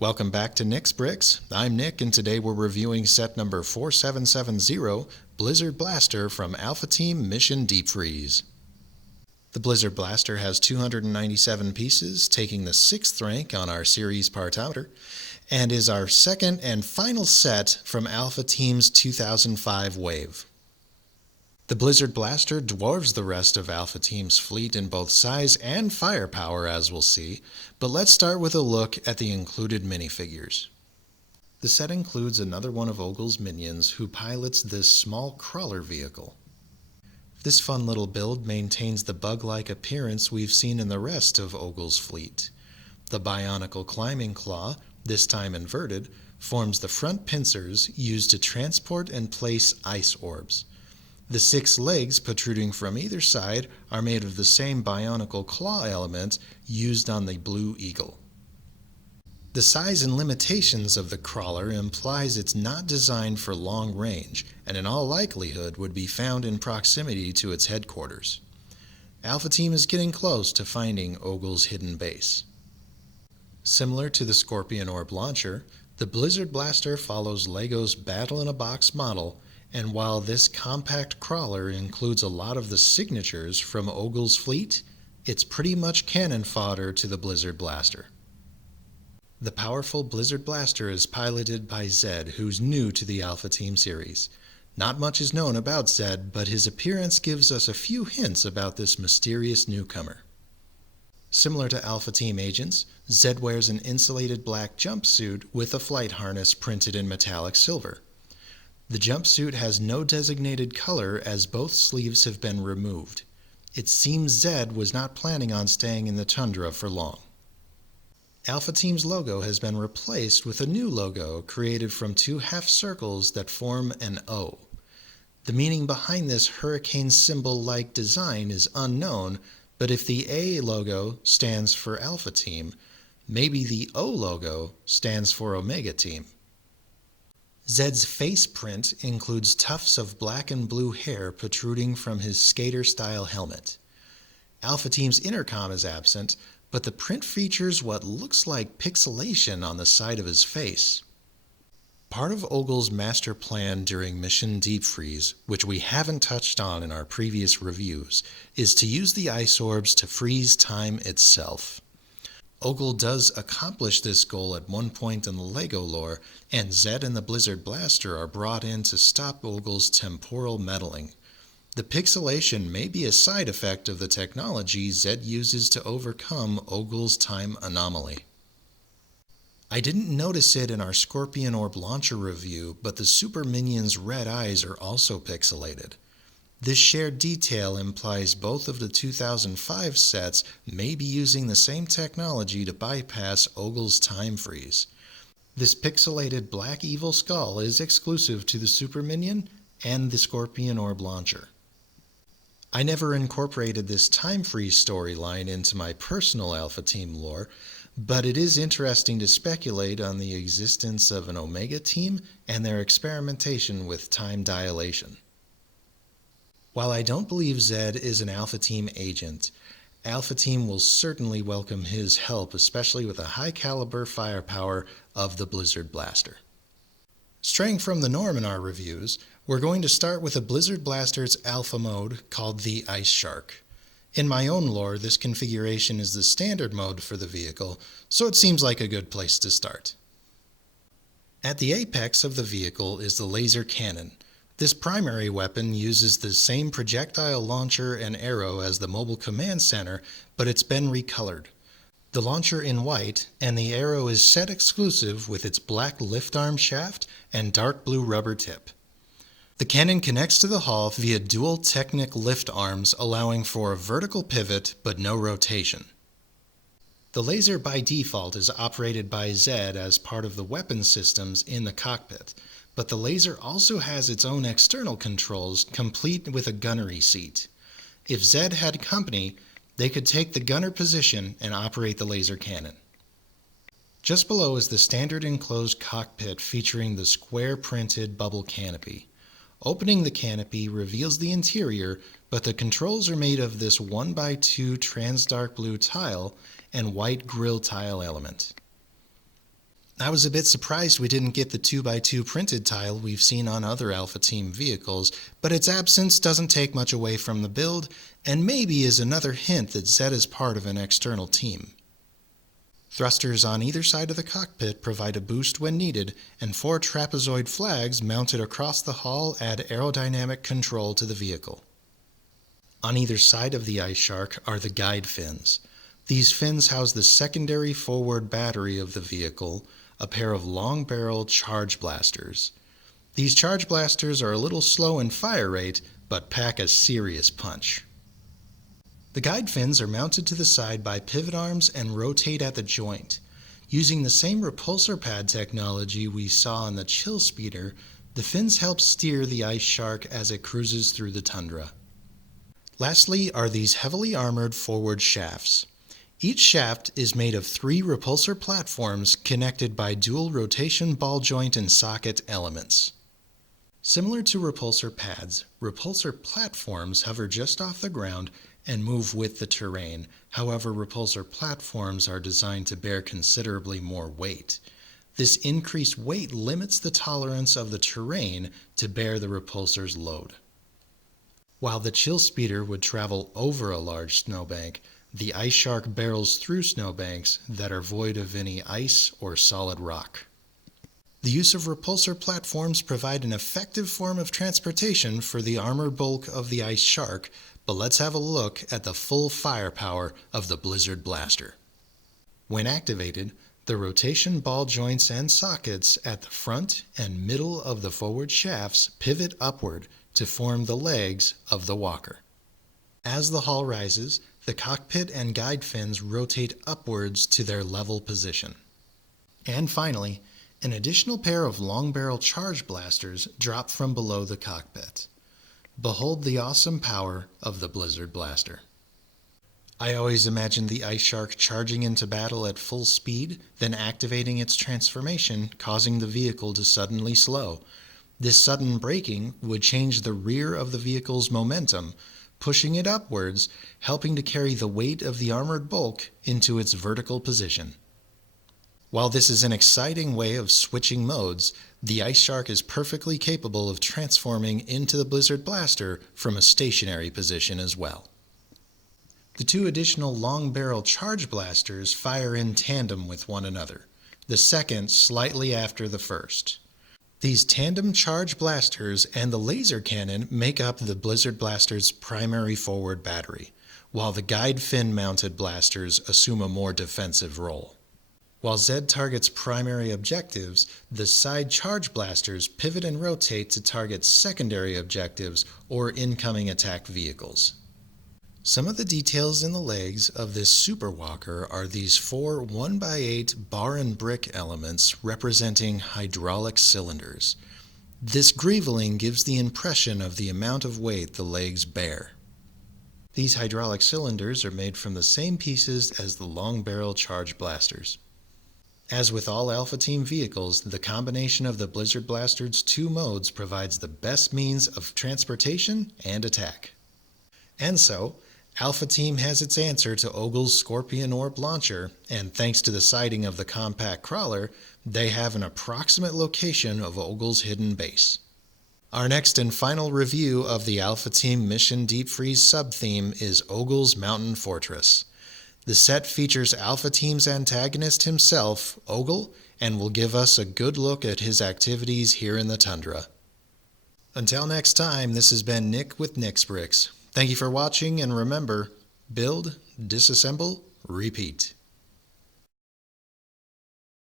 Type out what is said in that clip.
Welcome back to Nick's Bricks. I'm Nick, and today we're reviewing set number 4770, Blizzard Blaster from Alpha Team Mission Deep Freeze. The Blizzard Blaster has 297 pieces, taking the 6th rank on our series Partometer, and is our second and final set from Alpha Team's 2005 wave. The Blizzard Blaster dwarfs the rest of Alpha Team's fleet in both size and firepower, as we'll see, but let's start with a look at the included minifigures. The set includes another one of Ogle's minions who pilots this small crawler vehicle. This fun little build maintains the bug-like appearance we've seen in the rest of Ogle's fleet. The Bionicle Climbing Claw, this time inverted, forms the front pincers used to transport and place ice orbs. The 6 legs protruding from either side are made of the same Bionicle claw element used on the Blue Eagle. The size and limitations of the crawler implies it's not designed for long range, and in all likelihood would be found in proximity to its headquarters. Alpha Team is getting close to finding Ogle's hidden base. Similar to the Scorpion Orb launcher, the Blizzard Blaster follows LEGO's Battle-in-a-Box model, and while this compact crawler includes a lot of the signatures from Ogle's fleet, it's pretty much cannon fodder to the Blizzard Blaster. The powerful Blizzard Blaster is piloted by Zed, who's new to the Alpha Team series. Not much is known about Zed, but his appearance gives us a few hints about this mysterious newcomer. Similar to Alpha Team agents, Zed wears an insulated black jumpsuit with a flight harness printed in metallic silver. The jumpsuit has no designated color as both sleeves have been removed. It seems Zed was not planning on staying in the tundra for long. Alpha Team's logo has been replaced with a new logo created from 2 half circles that form an O. The meaning behind this hurricane symbol-like design is unknown, but if the A logo stands for Alpha Team, maybe the O logo stands for Omega Team. Zed's face print includes tufts of black and blue hair protruding from his skater-style helmet. Alpha Team's intercom is absent, but the print features what looks like pixelation on the side of his face. Part of Ogle's master plan during Mission Deep Freeze, which we haven't touched on in our previous reviews, is to use the ice orbs to freeze time itself. Ogle does accomplish this goal at one point in the LEGO lore, and Zed and the Blizzard Blaster are brought in to stop Ogle's temporal meddling. The pixelation may be a side effect of the technology Zed uses to overcome Ogle's time anomaly. I didn't notice it in our Scorpion Orb launcher review, but the Super Minion's red eyes are also pixelated. This shared detail implies both of the 2005 sets may be using the same technology to bypass Ogle's time freeze. This pixelated black evil skull is exclusive to the Super Minion and the Scorpion Orb launcher. I never incorporated this time freeze storyline into my personal Alpha Team lore, but it is interesting to speculate on the existence of an Omega Team and their experimentation with time dilation. While I don't believe Zed is an Alpha Team agent, Alpha Team will certainly welcome his help, especially with the high-caliber firepower of the Blizzard Blaster. Straying from the norm in our reviews, we're going to start with a Blizzard Blaster's alpha mode called the Ice Shark. In my own lore, this configuration is the standard mode for the vehicle, so it seems like a good place to start. At the apex of the vehicle is the laser cannon. This primary weapon uses the same projectile launcher and arrow as the mobile command center, but it's been recolored. The launcher in white, and the arrow is set exclusive with its black lift arm shaft and dark blue rubber tip. The cannon connects to the hull via dual Technic lift arms, allowing for a vertical pivot but no rotation. The laser by default is operated by Zed as part of the weapon systems in the cockpit, but the laser also has its own external controls, complete with a gunnery seat. If Zed had company, they could take the gunner position and operate the laser cannon. Just below is the standard enclosed cockpit featuring the square-printed bubble canopy. Opening the canopy reveals the interior, but the controls are made of this 1x2 trans dark blue tile and white grille tile element. I was a bit surprised we didn't get the 2x2 printed tile we've seen on other Alpha Team vehicles, but its absence doesn't take much away from the build, and maybe is another hint that Zed is part of an external team. Thrusters on either side of the cockpit provide a boost when needed, and 4 trapezoid flags mounted across the hull add aerodynamic control to the vehicle. On either side of the Ice Shark are the guide fins. These fins house the secondary forward battery of the vehicle, a pair of long-barrel charge blasters. These charge blasters are a little slow in fire rate, but pack a serious punch. The guide fins are mounted to the side by pivot arms and rotate at the joint. Using the same repulsor pad technology we saw on the Chill Speeder, the fins help steer the Ice Shark as it cruises through the tundra. Lastly are these heavily armored forward shafts. Each shaft is made of 3 repulsor platforms connected by dual rotation ball joint and socket elements. Similar to repulsor pads, repulsor platforms hover just off the ground and move with the terrain. However, repulsor platforms are designed to bear considerably more weight. This increased weight limits the tolerance of the terrain to bear the repulsor's load. While the Chill Speeder would travel over a large snowbank, the Ice Shark barrels through snowbanks that are void of any ice or solid rock. The use of repulsor platforms provide an effective form of transportation for the armored bulk of the Ice Shark, but let's have a look at the full firepower of the Blizzard Blaster. When activated, the rotation ball joints and sockets at the front and middle of the forward shafts pivot upward to form the legs of the walker. As the hull rises, the cockpit and guide fins rotate upwards to their level position. And finally, an additional pair of long-barrel charge blasters drop from below the cockpit. Behold the awesome power of the Blizzard Blaster. I always imagined the Ice Shark charging into battle at full speed, then activating its transformation, causing the vehicle to suddenly slow. This sudden braking would change the rear of the vehicle's momentum, pushing it upwards, helping to carry the weight of the armored bulk into its vertical position. While this is an exciting way of switching modes, the Ice Shark is perfectly capable of transforming into the Blizzard Blaster from a stationary position as well. The 2 additional long-barrel charge blasters fire in tandem with one another, the second slightly after the first. These tandem charge blasters and the laser cannon make up the Blizzard Blaster's primary forward battery, while the guide fin-mounted blasters assume a more defensive role. While Zed targets primary objectives, the side charge blasters pivot and rotate to target secondary objectives or incoming attack vehicles. Some of the details in the legs of this Super Walker are these 4 1x8 bar and brick elements representing hydraulic cylinders. This greeveling gives the impression of the amount of weight the legs bear. These hydraulic cylinders are made from the same pieces as the long-barrel charge blasters. As with all Alpha Team vehicles, the combination of the Blizzard Blaster's 2 modes provides the best means of transportation and attack. And so, Alpha Team has its answer to Ogle's Scorpion Orb launcher, and thanks to the sighting of the compact crawler, they have an approximate location of Ogle's hidden base. Our next and final review of the Alpha Team Mission Deep Freeze sub-theme is Ogle's Mountain Fortress. The set features Alpha Team's antagonist himself, Ogle, and will give us a good look at his activities here in the tundra. Until next time, this has been Nick with Nick's Bricks. Thank you for watching, and remember, build, disassemble, repeat.